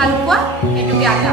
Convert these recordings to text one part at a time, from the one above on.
ভাল পোৱা সেইটোকে আঁকা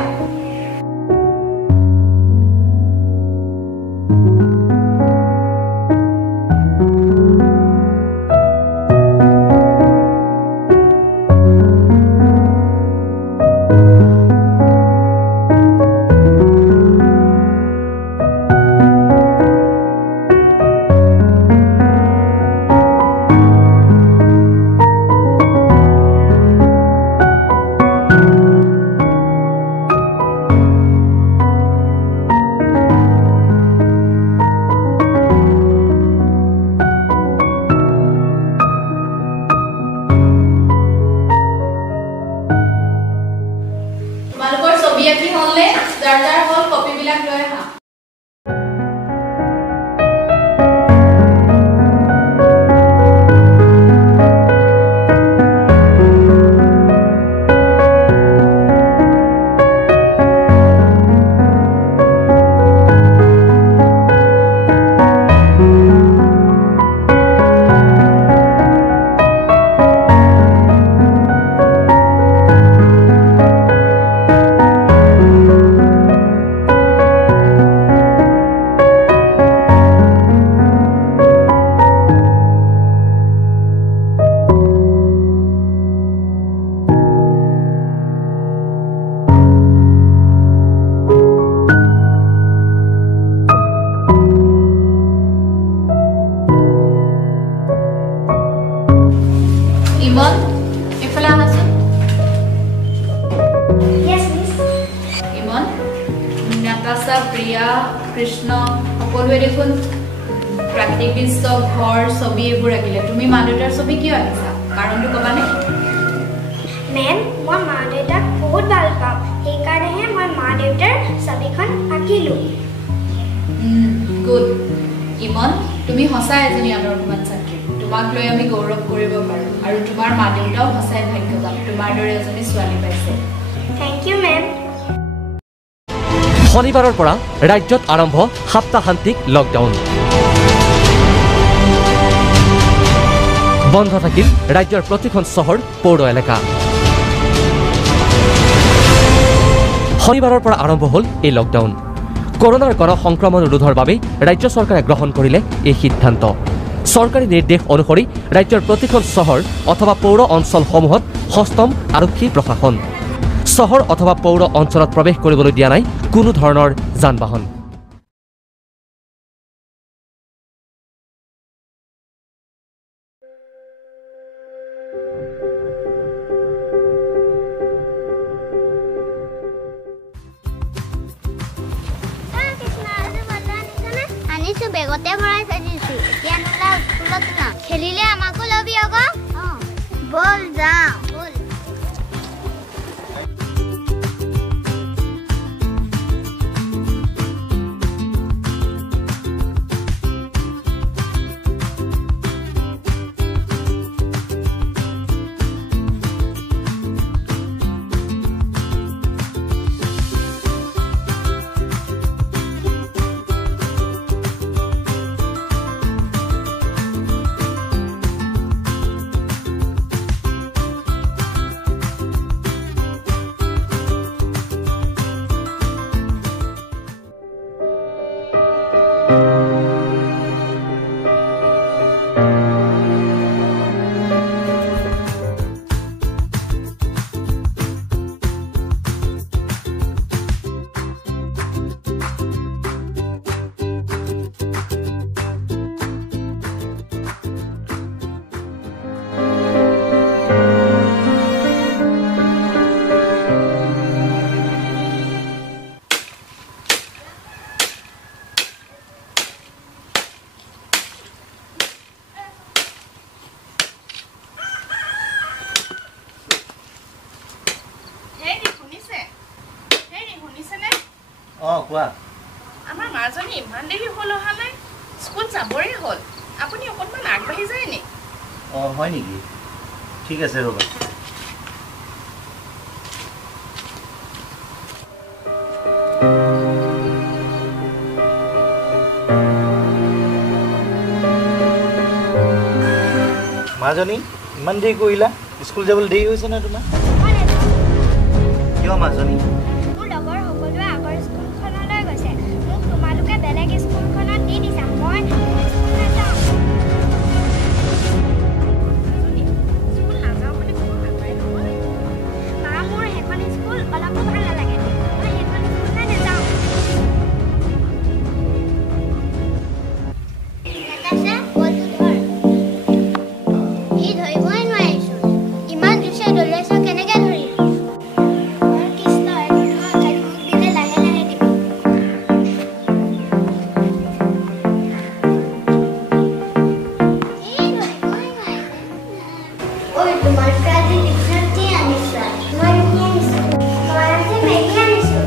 কৃষ্ণ সকলোৱে দেখোন প্ৰাকৃতিক দৃশ্য ঘৰ ছবি এইবোৰ আঁকিলে তুমি মা দেউতাৰ ছবি কিয় আঁকিছা কাৰণটো ক'বানে মেম মই মা দেউতাক বহুত ভাল পাওঁ সেইকাৰণেহে মই মা দেউতাৰ ছবিখন আঁকিলো গুড ইমন তুমি সঁচাই এজনী আদৰ্শৱান ছাত্ৰী তোমাক লৈ আমি গৌৰৱ কৰিব পাৰোঁ আৰু তোমাৰ মা দেউতাও সঁচাই ভাগ্যৱান তোমাৰ দৰে এজনী ছোৱালী পাইছে থেংক ইউ মেম শনিবাৰৰ পৰা ৰাজ্যত আৰম্ভ সাপ্তাহান্তিক লকডাউন বন্ধ থাকিল ৰাজ্যৰ প্ৰতিখন চহৰ পৌৰ এলেকা শনিবাৰৰ পৰা আৰম্ভ হ'ল এই লকডাউন কৰোনাৰ সংক্ৰমণ ৰোধৰ বাবে ৰাজ্য চৰকাৰে গ্ৰহণ কৰিলে এই সিদ্ধান্ত চৰকাৰী নিৰ্দেশ অনুসৰি ৰাজ্যৰ প্ৰতিখন চহৰ অথবা পৌৰ অঞ্চলসমূহত সষ্টম আৰক্ষী প্ৰশাসন চহৰ অথবা পৌৰ অঞ্চলত প্ৰৱেশ কৰিবলৈ দিয়া নাই কোনো ধৰণৰ যান বাহন বেগতে ভৰাই থৈ দিছো এতিয়া নোলা স্কুলত না খেলিলে আমাকো লবি আকৌ বল যাওঁ বল কোৱা আমাৰ মাজনী ইমান দেৰি হল অহা নাই স্কুল যাবৰে হল আপুনি অকণমান আগবাঢ়ি যায় নি হয় নেকি ঠিক আছে ৰবা মাজনী ইমান দেৰি কৰিলা স্কুল যাবলৈ দেৰি হৈছে না তোমাৰ মোৰ লগৰ সকলোৱে আগৰ স্কুলখনলৈ গৈছে মোক তোমালোকে বেলেগ স্কুলখনত দি দিছা মই স্কুল নাযাওঁ স্কুল নাযাওঁ বুলি ক'ব নাপায় নহয় মা মোৰ সেইখন স্কুল অলপো ভাল নালাগে মই সেইখন স্কুললৈ নাযাওঁ নাতাশা বলটো ধৰ ই ধৰিবই নোৱাৰিছোঁ ইমান জোৰছে দলিয়াইছ কেনেকে ধৰি কৃষ্ণ এইটো ধৰ তাইক মোক দিলে লাহে লাহে দিবি ঐ তোমালোকে আজি টিফিনত কি আনিছা মই কি আনিছোঁ মই আজি মেগী আনিছোঁ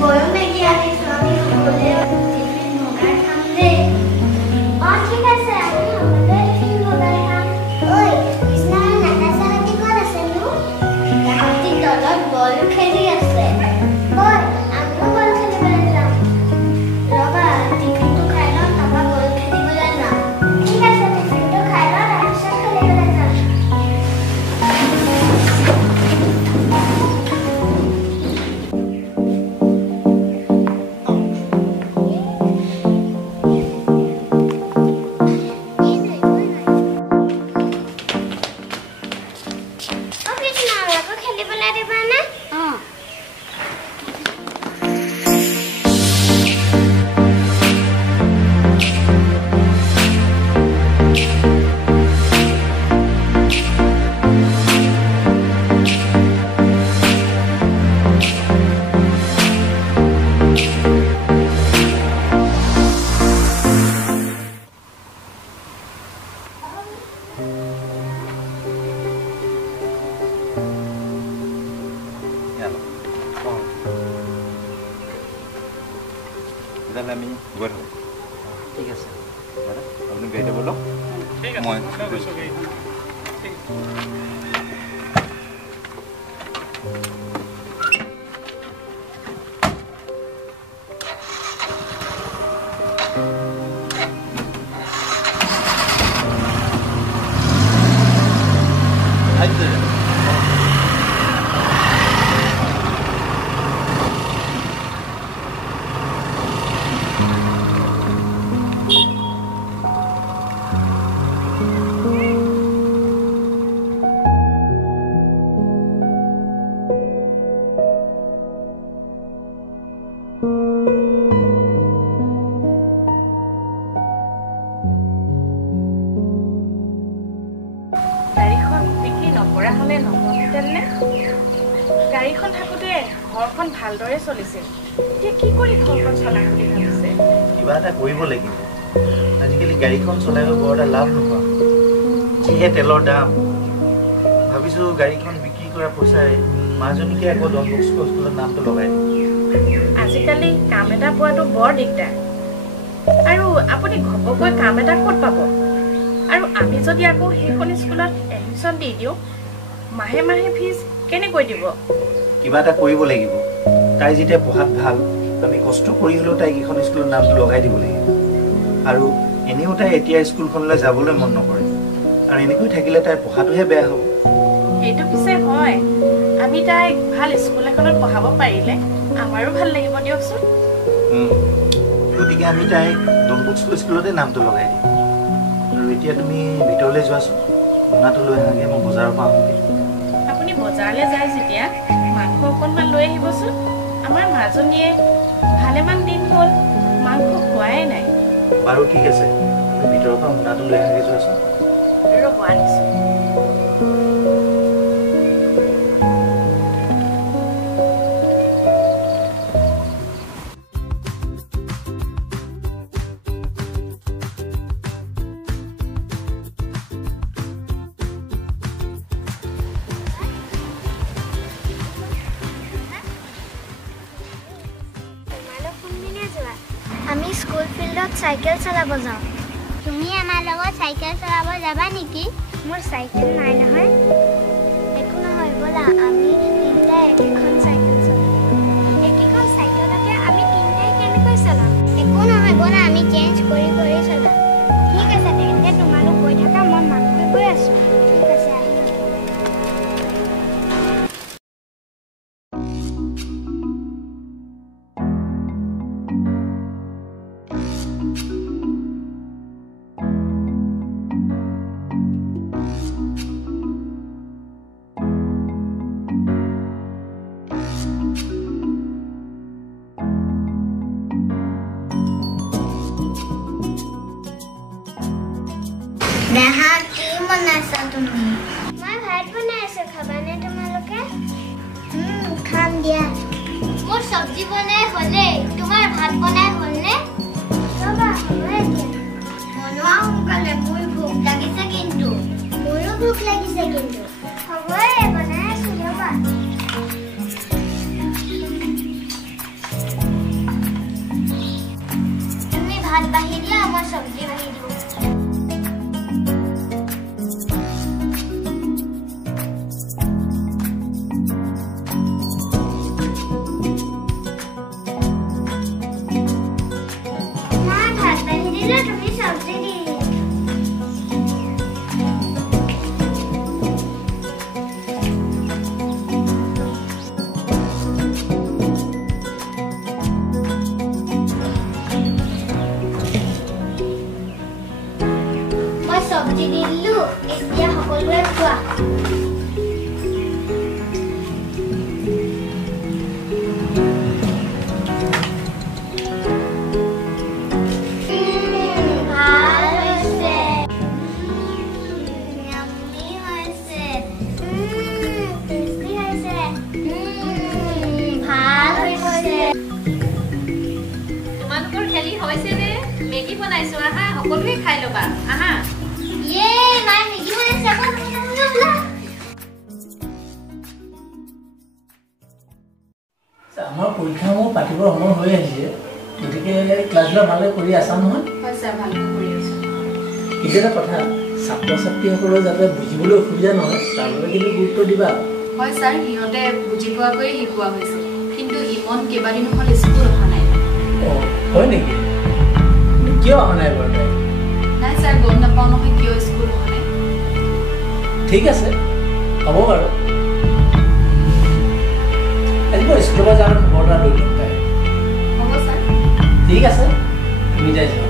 ময়ো মেগী আনিছোঁ আমি সকলোৱে টিফিন ভগাই খাম দেই অঁ ঠিক আছে আমি সকলোৱে টিফিন ভগাই খাম ঐ কৃষ্ণ আৰু নাতাশাহঁতি ক'ত আছেনো তাহাঁতি তলত বল খেলি আছে ঐ আমিও বল খেলিবলৈ যাম ৰ'বা টিফিনটো খাই লওঁ তাৰপৰা বল খেলিবলৈ যাম ঠিক আছে টিফিনটো খাই লওঁ তাৰপিছত খেলিবলৈ যাম অঁ কৃষ্ণ আকৌ খেলিবলৈ দিবানে অঁ তেতিয়াহ'লে আমি গৈ থাকোঁ ঠিক আছে দাদা আপুনি গাড়ীতে বলক মই গাড়ীখন বিক্ৰী নকৰা হ'লে নহ'লহেঁতেননে গাড়ীখন থাকোঁতে ঘৰখন ভালদৰে চলিছিল এতিয়া কি কৰি ঘৰখন চলাম বুলি ভাবিছে কিবা এটা কৰিব লাগিব আজিকালি গাড়ীখন চলাই বৰ এটা লাভ নোহোৱা যিহে তেলৰ দাম ভাবিছোঁ গাড়ীখন বিক্ৰী কৰা পইচাৰে মাজনীকে আকৌ ডন বস্কো স্কুলৰ নামটো লগাই দিম আজিকালি কাম এটা পোৱাটো বৰ দিগদাৰ আৰু আপুনি ঘপকৈ কাম এটা ক'ত পাব আৰু আমি যদি আকৌ সেইখন স্কুলত এডমিশ্যন দি দিওঁ মাহে মাহে ফিজ কেনেকৈ দিব কিবা এটা কৰিব লাগিব তাই যেতিয়া পঢ়াত ভাল আমি কষ্ট কৰি হ'লেও তাইক এইখন স্কুলৰ নামটো লগাই দিব লাগিব আৰু এনেও তাই এতিয়া স্কুলখনলৈ যাবলৈ মন নকৰে আৰু এনেকৈ থাকিলে তাইৰ পঢ়াটোহে বেয়া হ'ব সেইটো পিছে হয় আমি তাইক ভাল স্কুল এখনত পঢ়াব পাৰিলে আমাৰো ভাল লাগিব দিয়কচোন গতিকে আমি তাইক ডন বস্কো স্কুলতে নামটো লগাই দিম আৰু এতিয়া তুমি ভিতৰলৈ যোৱাচোন মোনাটো লৈ আহাগে মই বজাৰৰ পৰা আহোঁগৈ আপুনি বজাৰলৈ যায় যেতিয়া মাংস অকণমান লৈ আহিবচোন আমাৰ মাজনীয়ে ভালেমান দিন হ'ল মাংস খোৱাই নাই বাৰু ঠিক আছে তুমি ভিতৰৰ পৰা মোনাটো লৈ আহাগে যোৱাচোন ৰ'ব আনিছোঁ আমি স্কুল ফিল্ডত চাইকেল চলাব যাওঁ তুমি আমাৰ লগত চাইকেল চলাব যাবা নেকি মোৰ চাইকেল নাই নহয় একো নহয় ব'লা আমি তিনিটাই একেখন চাইকেল চলাম একেখন চাইকেলকে আমি তিনিটাই কেনেকৈ চলাম একো নহয় ব'লা আমি চেঞ্জ কৰি কৰি চলাম ঠিক আছে তেন্তে তোমালোক গৈ থাকা মই মাকৈ গৈ আছোঁ ঠিক আছে আহিবা দেহা কি বনাইছা তুমি? মই ভাত বনাইছো, খাবানে তোমালোকে? খাম দিয়া। মোৰ চব্জি বনাই হ'লে, তোমাৰ ভাত বনাই হ'লনে? ৰবা, হ'ব এতিয়া। বনোৱা সোনকালে, মোৰ ভোক লাগিছে কিন্তু। মোৰো ভোক লাগিছে কিন্তু। হ'ব বনাই আছো ৰবা। তুমি ভাত বাঢ়ি দিয়া, মই চব্জি বাঢ়ি দিওঁ। চব্জি দিলো, এতিয়া সকলোৱে খোৱা। তোমালোকৰ খেলি হৈছে নে? মেগী বনাইছো, আহা সকলোৱে খাই ল'বা, আহা। আমাৰ পৰীক্ষাসমূহ পাতিবৰ সময় হৈ আহিছে, গতিকে ক্লাছবিলাক ভালকৈ কৰি আছা নহয়? হয় ছাৰ, ভালকৈ কৰি আছো। কিন্তু এটা কথা, ছাত্ৰ ছাত্ৰীসকলৰ যাতে বুজিবলৈ অসুবিধা নহয় তাৰ বাবে কিন্তু গুৰুত্ব দিবা। হয় ছাৰ, সিহঁতে বুজি পোৱাকৈয়ে শিকোৱা হৈছে, কিন্তু ইমন কেইবাদিনো হ'ল স্কুল অহা নাই। হয় নেকি? কিয় অহা নাই বাৰু? নাই ছাৰ, গম নাপাওঁ নহয় কিয় স্কুল অহা নাই। ঠিক আছে, হ'ব বাৰু। আজি মই স্কুলৰ পৰা যাওঁ, খবৰ এটা লৈ ল'ম তাই। হ'ব ছাৰ। ঠিক আছে, তুমি যাই যোৱা।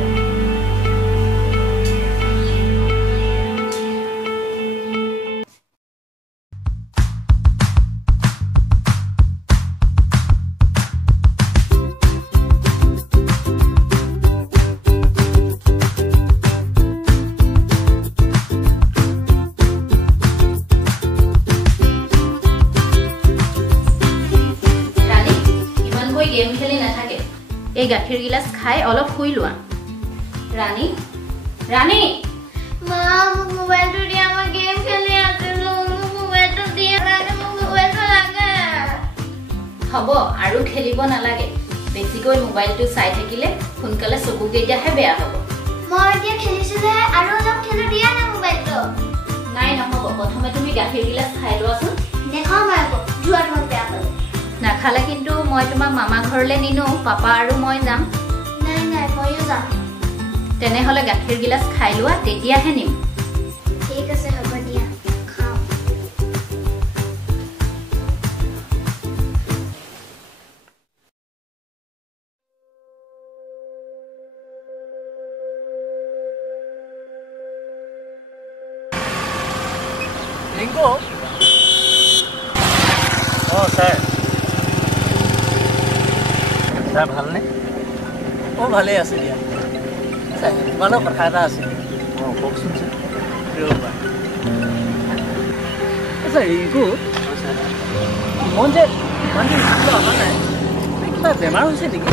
গেম খেলি নাথাকে, এই গাখীৰ গিলাচ খাই অলপ শুই লোৱা। ৰাণী, ৰাণী, মা মোক মোবাইলটো দিয়া, মই গেম খেলি আছিলো। মোক মোবাইলটো দিয়া, মোক মোবাইলটো লাগে। হ'ব, আৰু খেলিব নালাগে। বেছিকৈ মোবাইলটো চাই থাকিলে সোনকালে চকুকেইটাহে বেয়া হ'ব। মই এতিয়া খেলিছোহে, আৰু অলপ খেলো দিয়া না মোবাইলটো। নাই, নহ'ব। প্ৰথমে তুমি গাখীৰ গিলাচ খাই লোৱাচোন। নেখাওঁ মই আকৌ, যোৱাত মই বেয়া পালোঁ। নাখালে কিন্তু মই তোমাক মামা ঘৰলৈ নিনো, পাপা আৰু মই যাম। নাই নাই, ময়ো যাম। তেনেহ'লে গাখীৰ গিলাচ খাই লোৱা, তেতিয়াহে নিম। ঠিক আছে, হ'ব দিয়া, খাওঁ। ৰিংকু, ছাৰ। ছাৰ ভালনে? ভালেই আছে দিয়া। তোমালোকৰ কথা এটা আছে। কওকচোন ছাৰ। ৰ'বা। আচ্ছা ৰিংকু, মন যে ইমান দিন স্কুললৈ অহা নাই, কিবা বেমাৰ হৈছে নেকি?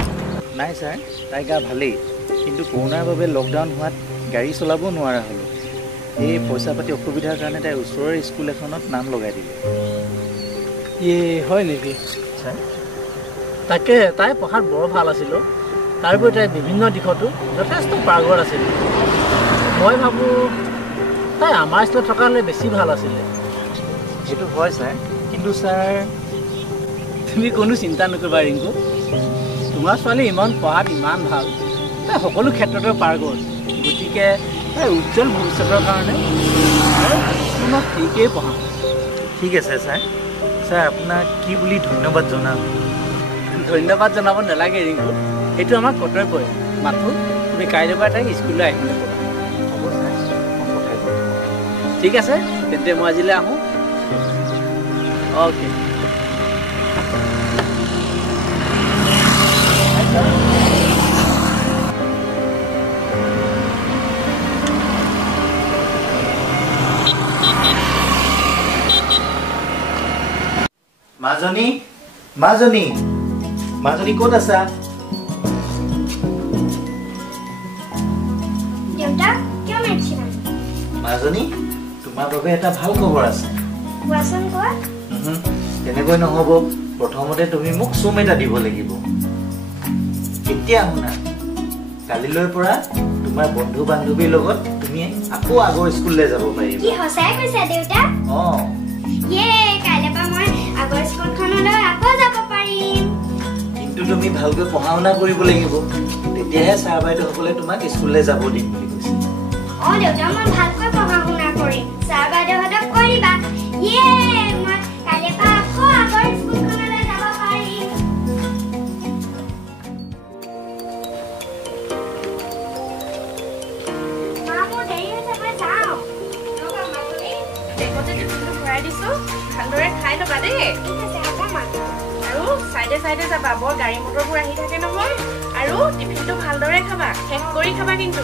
নাই ছাৰ, তাইৰ গা ভালেই, কিন্তু কৰোণাৰ বাবে লকডাউন হোৱাত গাড়ী চলাব নোৱাৰা হ'লোঁ। এই পইচা পাতি অসুবিধাৰ কাৰণে তাই ওচৰৰ স্কুল এখনত নাম লগাই দিলে। হয় নেকি? ছাৰ, তাকে তাই পঢ়াত বৰ ভাল আছিল। তাৰ উপৰি তাই বিভিন্ন দিশতো যথেষ্ট পাৰ্গত আছিল। মই ভাবোঁ তাই আমাৰ স্কুলত থকা হ'লে বেছি ভাল আছিলে। সেইটো হয় ছাৰ, কিন্তু ছাৰ তুমি কোনো চিন্তা নকৰিবা ৰিংকু, তোমাৰ ছোৱালী ইমান পঢ়াত ইমান ভাল, তাই সকলো ক্ষেত্ৰতে পাৰ্গত। গতিকে তাই উজ্জ্বল ভৱিষ্যতৰ কাৰণে তোমাক ঠিকেই পঢ়াম। ঠিক আছে ছাৰ। ছাৰ, আপোনাক কি বুলি ধন্যবাদ জনাম? ধন্যবাদ জনাব নালাগে ৰিংকু, সেইটো আমাৰ কৰ্তব্যই। মাথো তুমি কাইলৈ পৰা তাইক স্কুললৈ আহিবলৈ ক'বা। হ'ব ছাৰ, মই পঠাই দিম। ঠিক আছে, তেন্তে মই আজিলৈ আহোঁ। অ'কে। মাজনী মাজনী মাজনী ক'ত আছা দেউতা কিয় মাতিছিলা মাজনী তোমাৰ বাবে এটা ভাল খবৰ আছে কোৱাচোন কোৱা তেনেকৈ নহ'ব প্ৰথমতে তুমি মোক চুম এটা দিব লাগিব এতিয়া শুনা কালিলৈ পৰা তোমাৰ বন্ধু বান্ধৱীৰ লগত তুমি আকৌ আগৰ স্কুললৈ যাব পাৰিবা কি সঁচাই কৈছা দেউতা ইয়ে কাইলৈ পৰা মই আগৰ স্কুলখনলৈ আকৌ যাব পাৰিম কিন্তু তুমি ভালকৈ পঢ়া শুনা কৰিব লাগিব তেতিয়াহে ছাৰ বাইদেউসকলে তোমাক স্কুললৈ যাব দিম বুলি কৈছে দেউতা মই ভালকৈ পঢ়া শুনা কৰিম ছাৰ বাইদেউহঁতক কৈ দিবা ইয়ে মই কাইলৈ পৰা আকৌ আগৰ স্কুলখনলৈ যাব পাৰিম মা মোৰ দেৰি হৈছে মই যাওঁ বেগতে টিফিনটো ভৰাই দিছো ভালদৰে খাই ল'বা দেই ঠিক আছে হ'ব মা আৰু চাইডে চাইডে যাবা বৰ গাড়ী মটৰবোৰ আহি থাকে নহয় আৰু টিফিনটো ভালদৰে খাবা শেষ কৰি খাবা কিন্তু